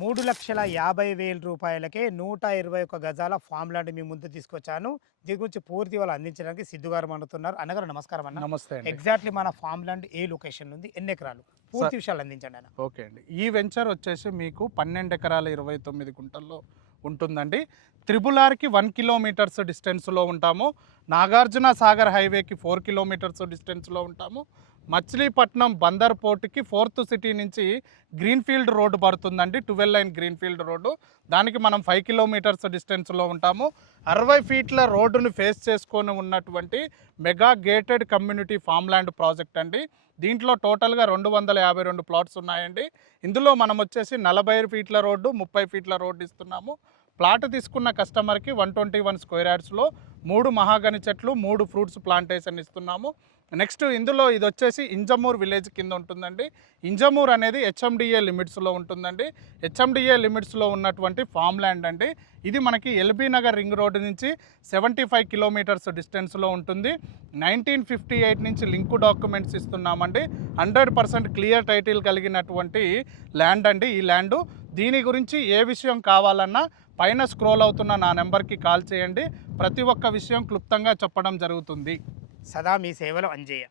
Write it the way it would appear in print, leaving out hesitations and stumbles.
3,50,000 రూపాయలకే 121 గజాల farm land మీ ముందు తీసుకొచ్చాను. దీని గురించి పూర్తి వివరాలు అందించడానికి సిద్ధు గారు మనతున్నారు. అన్నగారు నమస్కారం అన్న. నమస్తే అండి. ఎగ్జాక్ట్లీ మన ఫామ్ ల్యాండ్ ఏ లొకేషన్ ఉంది, ఎన్ని ఎకరాలు, పూర్తి విషయాలు అందించండి అన్న. ఓకే అండి. ఈ వెంచర్ వచ్చేసి మీకు 12 ఎకరాల 29 గుంటల్లో ఉంటుందండి. త్రిబుల్ ఆర్కి 1 కిలోమీటర్స్ డిస్టెన్స్లో ఉంటాము. నాగార్జున సాగర్ హైవేకి 4 కిలోమీటర్స్ డిస్టెన్స్లో ఉంటాము. మచిలీపట్నం బందర్ పోర్టుకి 4th సిటీ నుంచి గ్రీన్ఫీల్డ్ రోడ్డు పడుతుందండి, 12 లైన్ గ్రీన్ఫీల్డ్ రోడ్డు. దానికి మనం 5 కిలోమీటర్స్ డిస్టెన్స్లో ఉంటాము. 60 ఫీట్ల రోడ్డును ఫేస్ చేసుకొని ఉన్నటువంటి mega gated community farm land project అండి. దీంట్లో టోటల్గా 252 ప్లాట్స్ ఉన్నాయండి. ఇందులో మనం వచ్చేసి 40 ఫీట్ల రోడ్డు, 30 ఫీట్ల రోడ్డు ఇస్తున్నాము. ప్లాట్ తీసుకున్న కస్టమర్కి 121 స్క్వేర్ యార్డ్స్లో 3 మహాగని చెట్లు, 3 ఫ్రూట్స్ ప్లాంటేషన్ ఇస్తున్నాము. నెక్స్ట్ ఇందులో ఇది వచ్చేసి ఇంజమూర్ విలేజ్ కింద ఉంటుందండి. ఇంజమూర్ అనేది హెచ్ఎండిఏ లిమిట్స్లో ఉంటుందండి. హెచ్ఎండిఏ లిమిట్స్లో ఉన్నటువంటి ఫామ్ ల్యాండ్ అండి. ఇది మనకి ఎల్బీ నగర్ రింగ్ రోడ్డు నుంచి 75 కిలోమీటర్స్ డిస్టెన్స్లో ఉంటుంది. 1958 నుంచి లింకు డాక్యుమెంట్స్ ఇస్తున్నామండి. 100% క్లియర్ టైటిల్ కలిగినటువంటి ల్యాండ్ అండి ఈ ల్యాండు. దీని గురించి ఏ విషయం కావాలన్నా పైన స్క్రోల్ అవుతున్న నా నెంబర్కి కాల్ చేయండి. ప్రతి ఒక్క విషయం క్లుప్తంగా చెప్పడం జరుగుతుంది. సదా మీ సేవలో అంజయ్య.